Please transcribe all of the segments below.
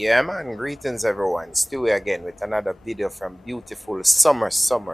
Yeah man, greetings everyone. Still here again with another video from beautiful summer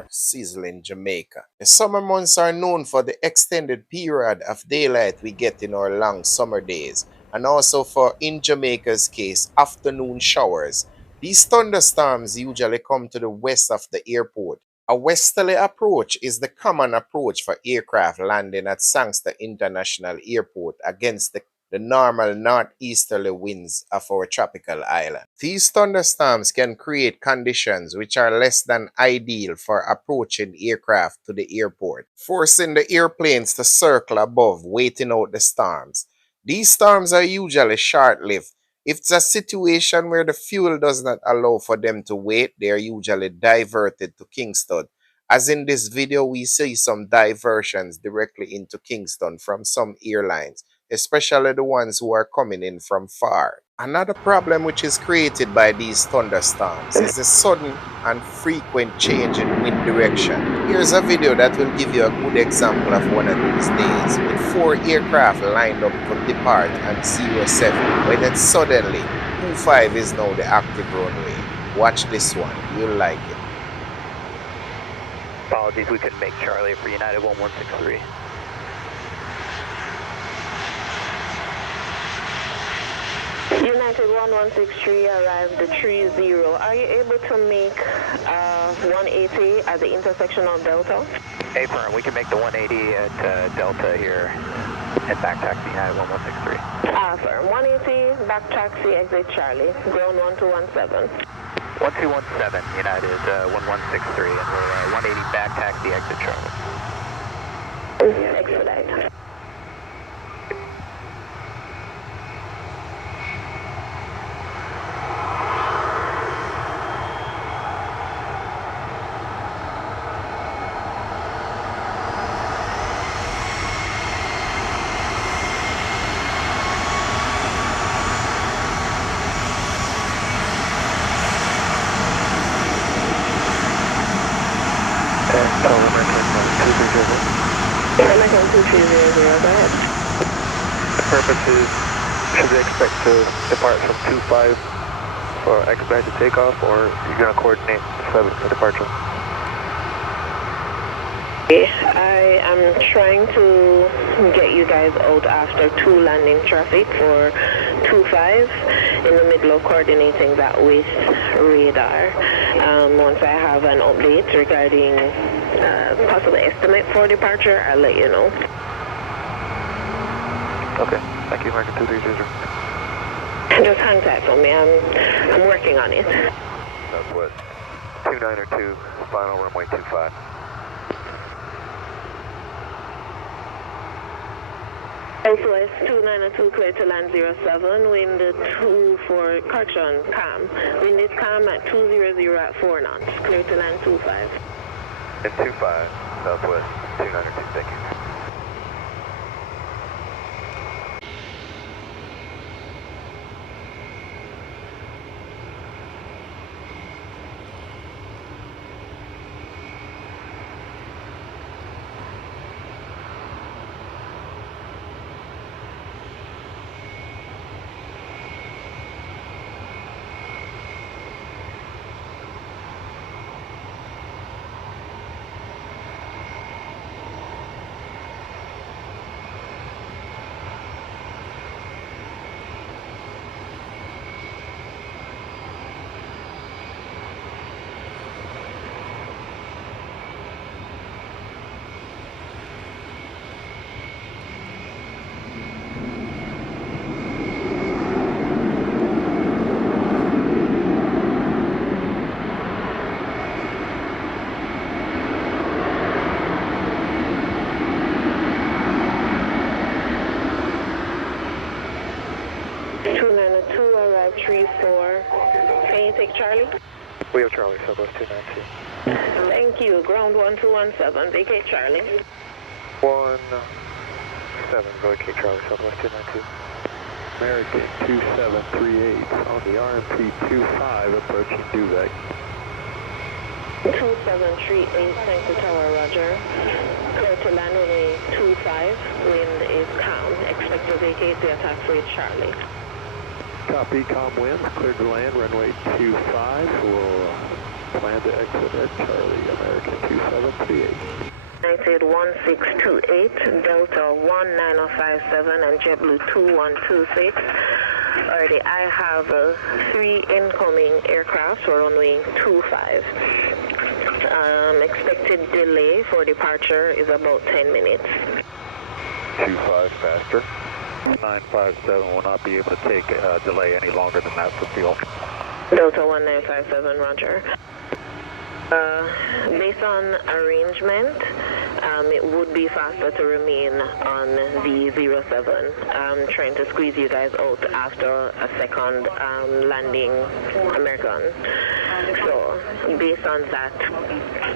sizzling Jamaica. The summer months are known for the extended period of daylight we get in our long summer days, and also for, in Jamaica's case, afternoon showers. These thunderstorms usually come to the west of the airport. A westerly approach is the common approach for aircraft landing at Sangster International Airport against the normal northeasterly winds of our tropical island. These thunderstorms can create conditions which are less than ideal for approaching aircraft to the airport, forcing the airplanes to circle above, waiting out the storms. These storms are usually short-lived. If it's a situation where the fuel does not allow for them to wait, they are usually diverted to Kingston. As in this video, we see some diversions directly into Kingston from some airlines, especially the ones who are coming in from far. Another problem which is created by these thunderstorms is the sudden and frequent change in wind direction. Here's a video that will give you a good example of one of these days, with 4 aircraft lined up to depart at 07, when then suddenly 25 is now the active runway. Watch this one, you'll like it. Apologies, we couldn't make Charlie for United 1163. United 1163 arrived at 30. Are you able to make 180 at the intersection of Delta? Affirm, we can make the 180 at Delta here and back taxi United 1163. Affirm, 180, back taxi, exit Charlie, ground 1217. 1217, United 1163, and we're 180 back taxi, exit Charlie. Expedite. American 2300, go ahead. The purpose is, should they expect to depart from 25 for expedited takeoff, or you're going to coordinate 7 for departure? I am trying to get you guys out after 2 landing traffic for 25 in the middle of coordinating that with radar. Once I have an update regarding possible estimate for departure, I'll let you know. Okay, thank you, American 2300. Just hang tight for me, I'm working on it. Southwest 292, final runway 25. Southwest 292, clear to land 07, wind 24, correction, calm. Wind is calm at 200 at 4 knots, clear to land 25. And 25, Southwest 292, thank you. Charlie? We have Charlie, Southwest 292. Thank you. Ground 1217, vacate Charlie. 17, vacate Charlie, Southwest 292. American 2738 on the RMP 25 approaching Duvet. 2738, thanks to Tower, roger. Clear to land runway 25, wind is calm. Expect to vacate the taxiway Charlie. Copy, calm winds, cleared to land, runway 25. We'll plan to exit at Charlie, American 2738. United 1628, Delta 19057, and JetBlue 2126. Alrighty, I have 3 incoming aircraft for runway 25. Expected delay for departure is about 10 minutes. 25 faster. 957 will not be able to take a delay any longer than that for fuel. Delta 1957, roger. Based on arrangement, it would be faster to remain on the 07. I'm trying to squeeze you guys out after a second landing American. So, based on that,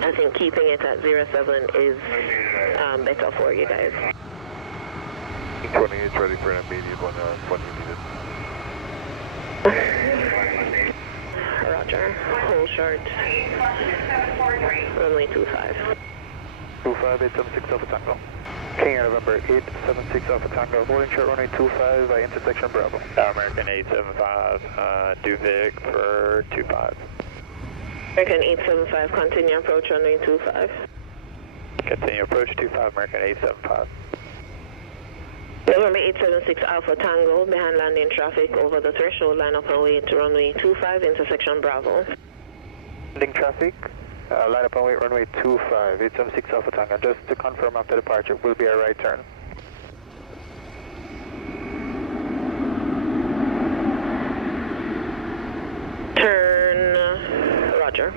I think keeping it at 07 is better for you guys. 28 is ready for an immediate when you need it. Roger. Hold short. Runway 25. 25, 876 Alpha Tango. King Air November 876 Alpha Tango. Holding short runway 25 by intersection Bravo. American 875, Duvic for 25. American 875, continue approach runway 25. Continue approach 25, American 875. November 876 Alpha Tango, behind landing traffic over the threshold, line up and wait to runway 25, intersection Bravo. Landing traffic, line up and wait runway 25, 876 Alpha Tango. Just to confirm after departure, will be a right turn. Turn, roger.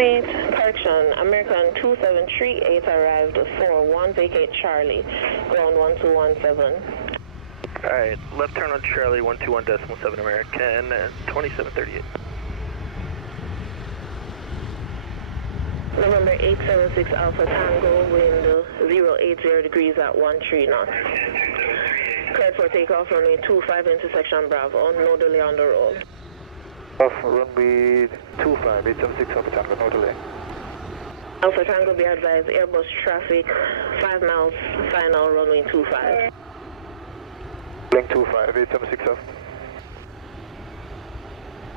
Correction, American 2738 arrived 41, vacate Charlie, ground 1217. Alright, left turn on Charlie, 121.7 American, 2738. November 876 Alpha Tango, wind 080 degrees at 13 knots. Cleared for takeoff, runway 25, intersection Bravo, no delay on the roll. Off runway 25, 876 Alpha Tango, no delay. Alpha Tango, be advised, Airbus traffic, 5 miles, final, runway 25. Link 25, 876 Alpha.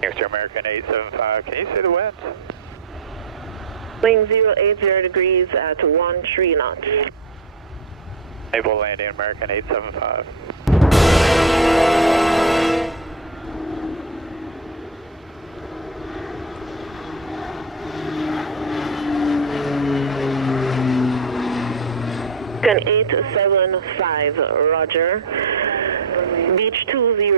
Here's to American 875, can you see the winds? Wind 080 degrees at 13 knots. Able landing American 875. American 875, roger. Beach 20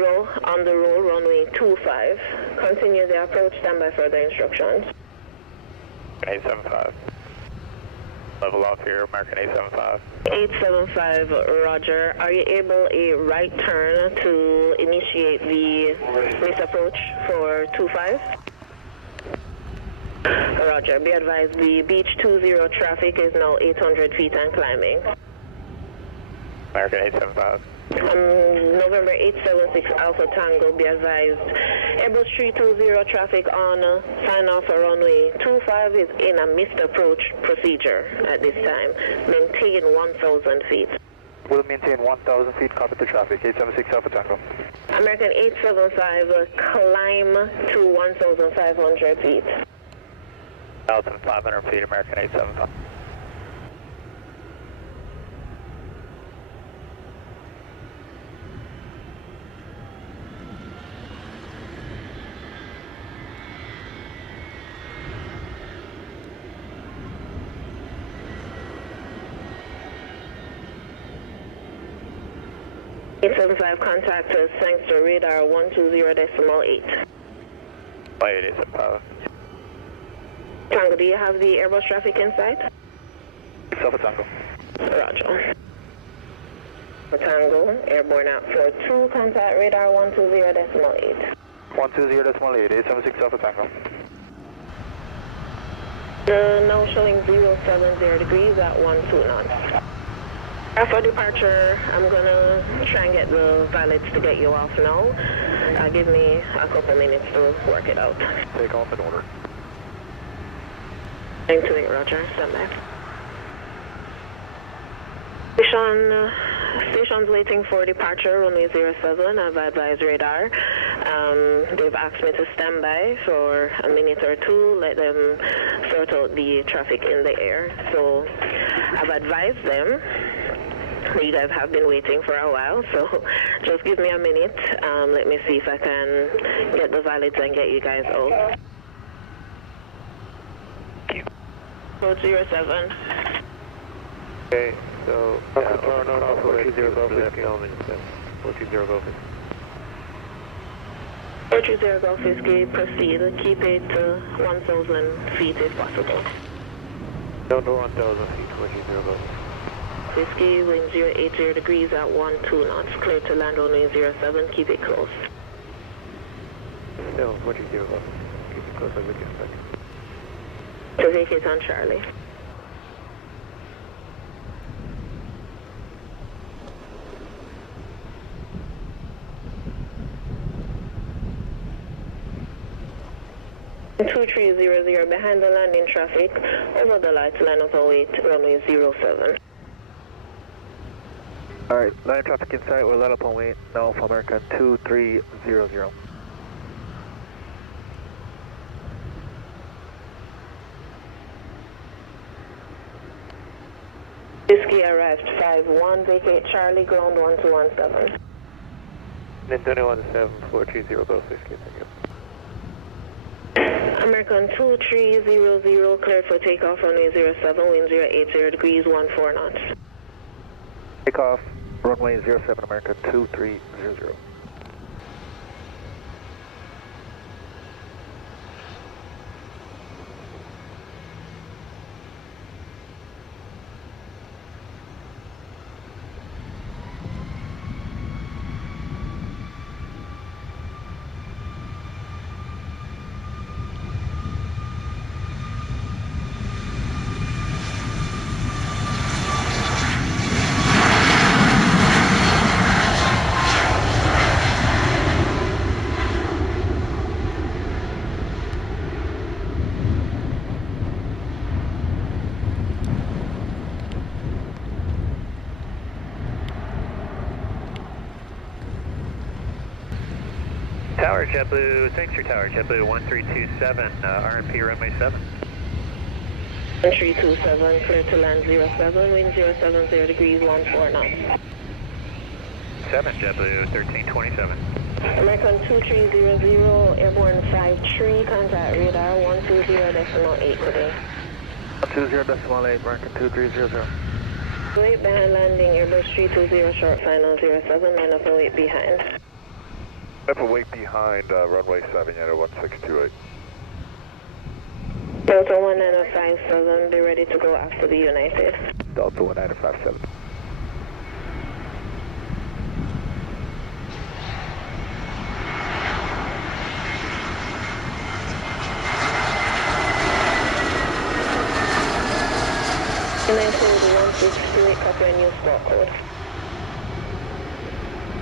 on the roll, runway 25. Continue the approach, stand by further instructions. 875. Level off here, American 875. 875, roger. Are you able a right turn to initiate the misapproach for 25? Roger. Be advised, the Beach 20 traffic is now 800 feet and climbing. American 875. November 876 Alpha Tango, be advised, Airbus 320 traffic on sign off for runway 25 is in a missed approach procedure at this time. Maintain 1,000 feet. We'll maintain 1,000 feet, copy the traffic, 876 Alpha Tango. American 875, climb to 1,500 feet. 1,500 feet, American 875. Contact sangster radar 120.8. 875. Tango, do you have the Airbus traffic in sight? Alpha Tango. Roger. Tango, airborne at 42, contact radar 120.8. 120.8, 876 Alpha Tango. Now showing 070 degrees at 12 knots. After departure, I'm gonna try and get the valets to get you off now. Give me a couple minutes to work it out. Take off in order. Time to it, roger. Stand by. Mission Station's waiting for departure, runway 07, I've advised radar. They've asked me to stand by for a minute or two, let them sort out the traffic in the air. So I've advised them. You guys have been waiting for a while, so just give me a minute. Let me see if I can get the valids and get you guys out. Code 07. Okay, so, no, 420 Golf Whiskey. 420 Golf Whiskey. 430 Golf Whiskey, proceed. Keep it 1,000 feet if possible. No, 1,000 feet, 420 Golf Whiskey, wind 080 degrees at 12 knots. Clear to land runway 07, keep it close. No, 420 Golf. Keep it close, like we expect. To vacate on Charlie. (2300) behind the landing traffic, over the lights, line up and wait, runway 07. Alright, line of traffic inside, we'll let up and wait now for American 2300. Whiskey arrived 5-1, vacate Charlie, ground 1217. Then 21-7, 430 Golf Whiskey, thank you. American 2300, cleared for takeoff, runway 07, wind 080 degrees, 14 knots. Takeoff, runway 07, American 2300. Tower JetBlue, thanks for Tower JetBlue 1327, RMP runway 7. 1327, clear to land 07, wind 070 degrees, 14 knots. 7 JetBlue 1327. American 2300, airborne 53, contact radar 120.8 today. 120.8, American 2300. Wait behind landing, Airbus 320, short final 07, line up and wait behind. Up and wait behind runway 7, United 1628. Delta 1957, be ready to go after the United. Delta 1957. United 1628, copy a new spot code.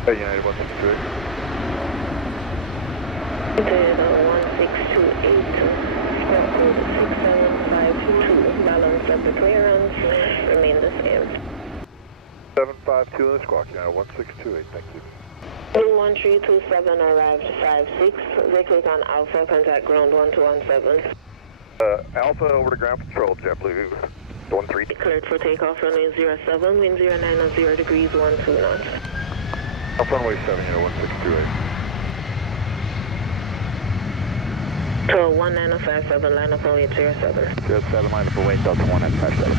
United 1628. United 1628, spot code 6752, balance of the clearance, remain the same. 752 in the squawk, United 1628, thank you. Blue 1327 arrived 56, vacate on Alpha, contact ground 1217. Alpha over to ground control, JetBlue 13. Cleared for takeoff, runway 07, wind 090 degrees, 12 knots. Alpha runway 7, United 1628. So 1957, line up on 807. Jet 7, line up and wait, Delta 1957.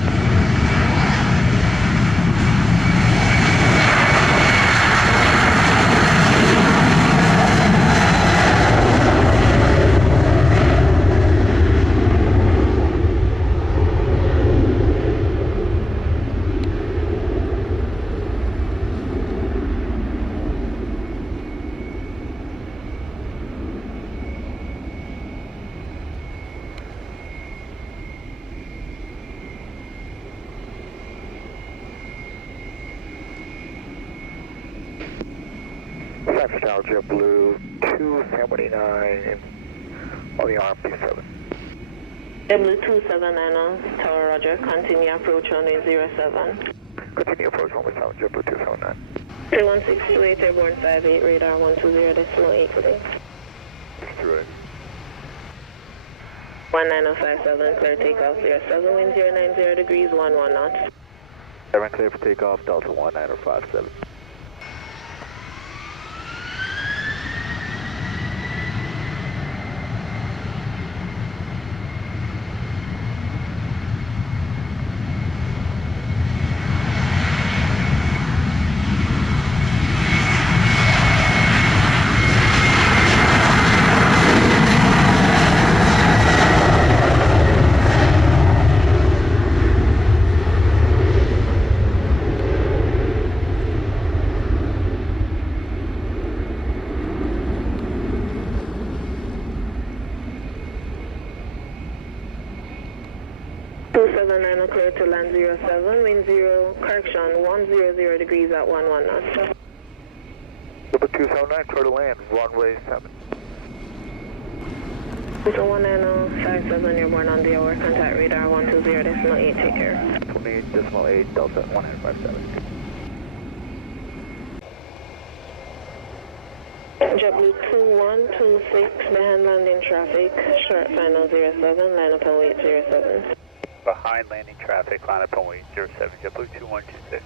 Tower JetBlue 279 on the RMP7. JetBlue 279, Tower Roger, continue approach runway 07. Continue approach runway 7, JetBlue 279. 31628, airborne 58, radar 120.8 today. 628. 19057, clear takeoff 07, wind 090 degrees, 11 knots. 7 clear for takeoff, Delta 19057. Clear to land 07, wind 0, correction 100 degrees at 11 knots. Number 279, clear to land, runway 7. So 19057, airborne on the hour, contact radar 120.8, take care. 28.8, Delta 19057. JetBlue 2126, behind landing traffic, short final 07, line up and wait 07. Behind landing traffic, line up and wait 07, JetBlue 2126.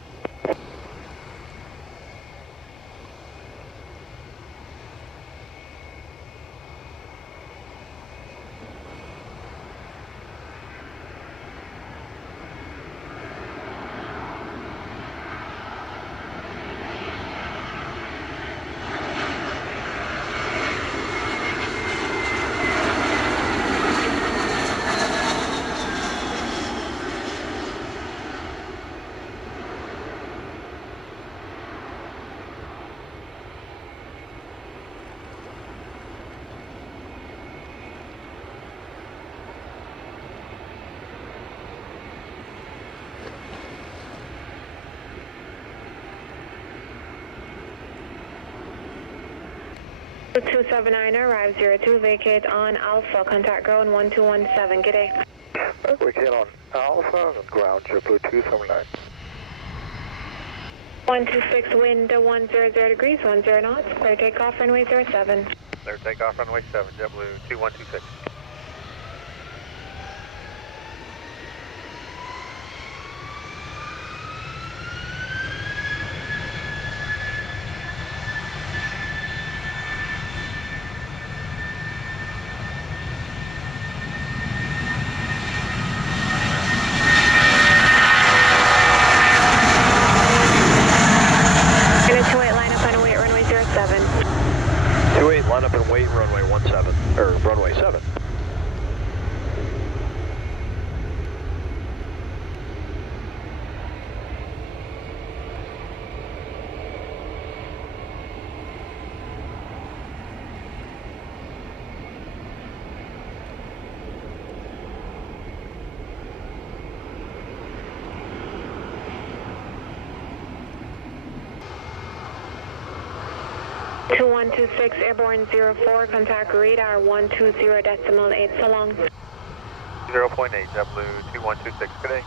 The 279 arrives 02, vacate on Alpha, contact ground 1217, good day. Vacate on Alpha, and ground JetBlue 279. 126, wind 100 degrees, 10 knots, clear takeoff, runway 07. Clear takeoff, runway 7, JetBlue 2126. Gonna 28, line up and wait, runway 07. 28, line up and wait, runway 17, or runway 7. Two 126, airborne 04, contact radar 120.8, so long. 0.8, JetBlue 2126, good day.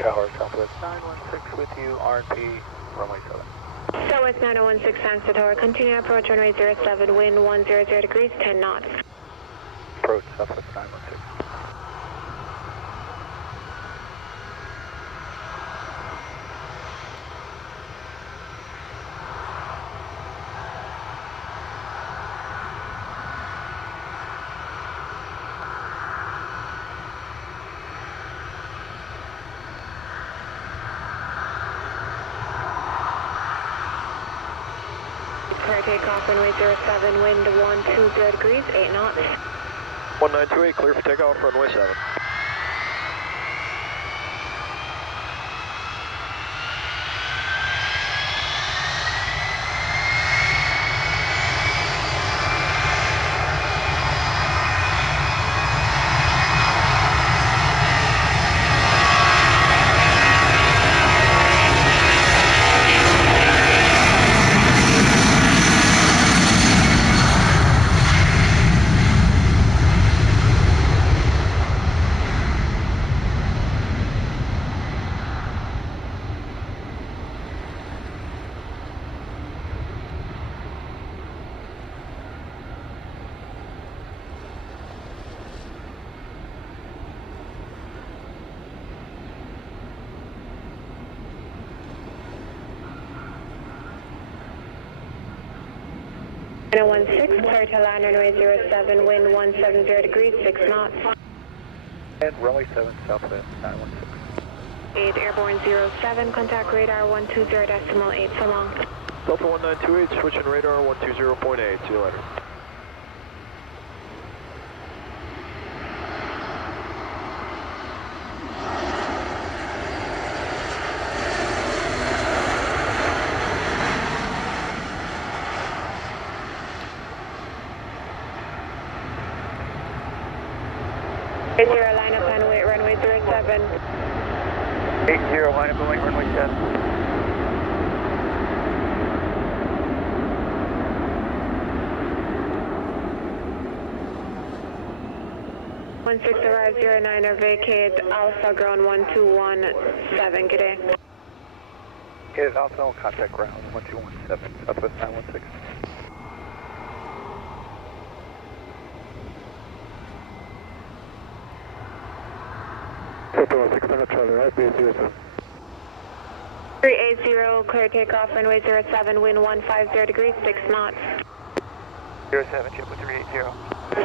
Tower Southwest 916 with you, RP, runway 7. Southwest 9016, sangster tower, continue approach runway 07, wind 100 degrees, 10 knots. Approach Southwest 916. Clear takeoff, runway 07, wind 120 degrees, 8 knots. 1928, clear for takeoff, runway 7. 916, clear to line runway 07, wind 170 degrees, 6 knots. And runway 7, southwest 916. 8 airborne 07, contact radar 120.8 so long. Delta 1928, switching radar 120.8. See you later. Zero line up and wait, runway 07. 80, line up and wait, runway 10. 16 arrive 09 or vacate Alpha ground 1217, good day. Get it Alpha, contact ground 1217, southwest 916. Delta 600 Charlie, right, base 07. 380, clear takeoff, runway 07, wind 150 degrees, 6 knots. 07, JetBlue 380.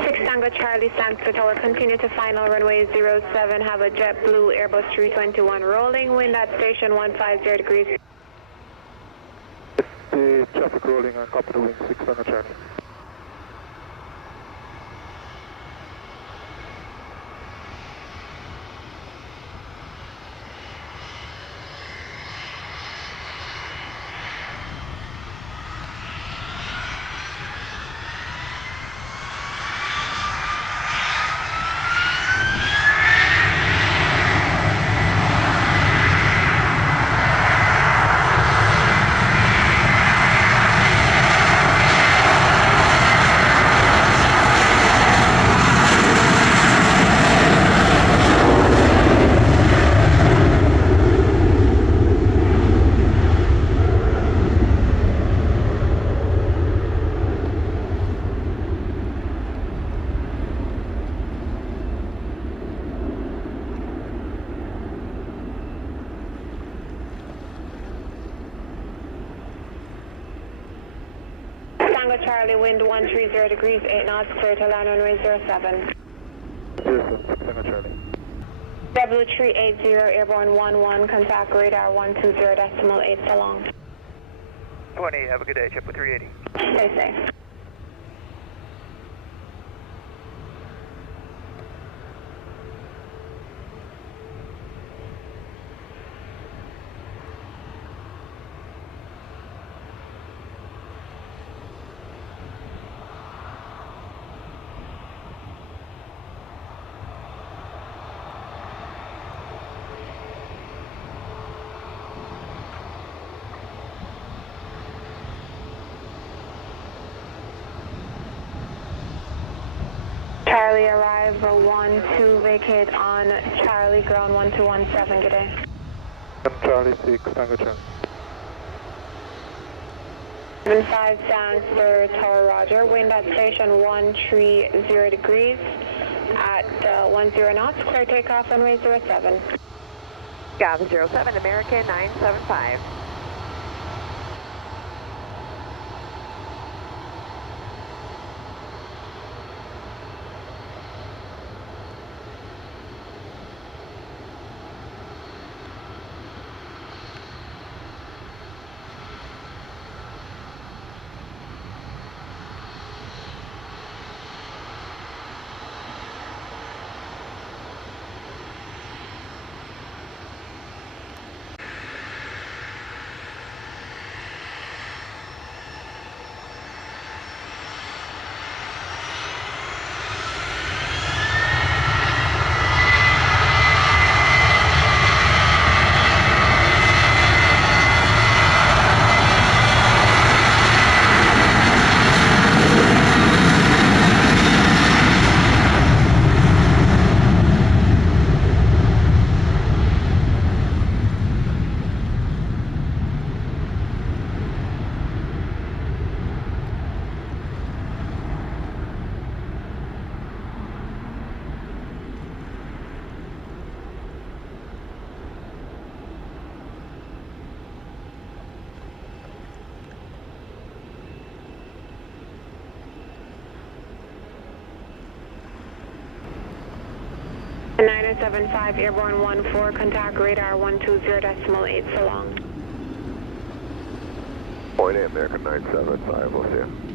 6 Tango Charlie, sangster tower, continue to final runway 07, have a JetBlue Airbus 321 rolling, wind at station 150 degrees. The traffic rolling on top of the wing, 600 Charlie. Tango Charlie, wind 130 degrees, 8 knots, clear to line runway 07. 07, 600 Charlie. JetBlue 380, airborne 11, contact radar 120.8 so long. 20, have a good day, JetBlue 380. Stay safe. Charlie, arrive 12, vacate on Charlie, ground 1217, good day. Charlie 6, Tango Charlie. 75 sangster tower, roger, wind at station 130 degrees at 10 knots, clear takeoff runway 07. Gov 07, American 975. 975 airborne 14, contact radar 120.8 so long. Point 8 American 975, we'll see you.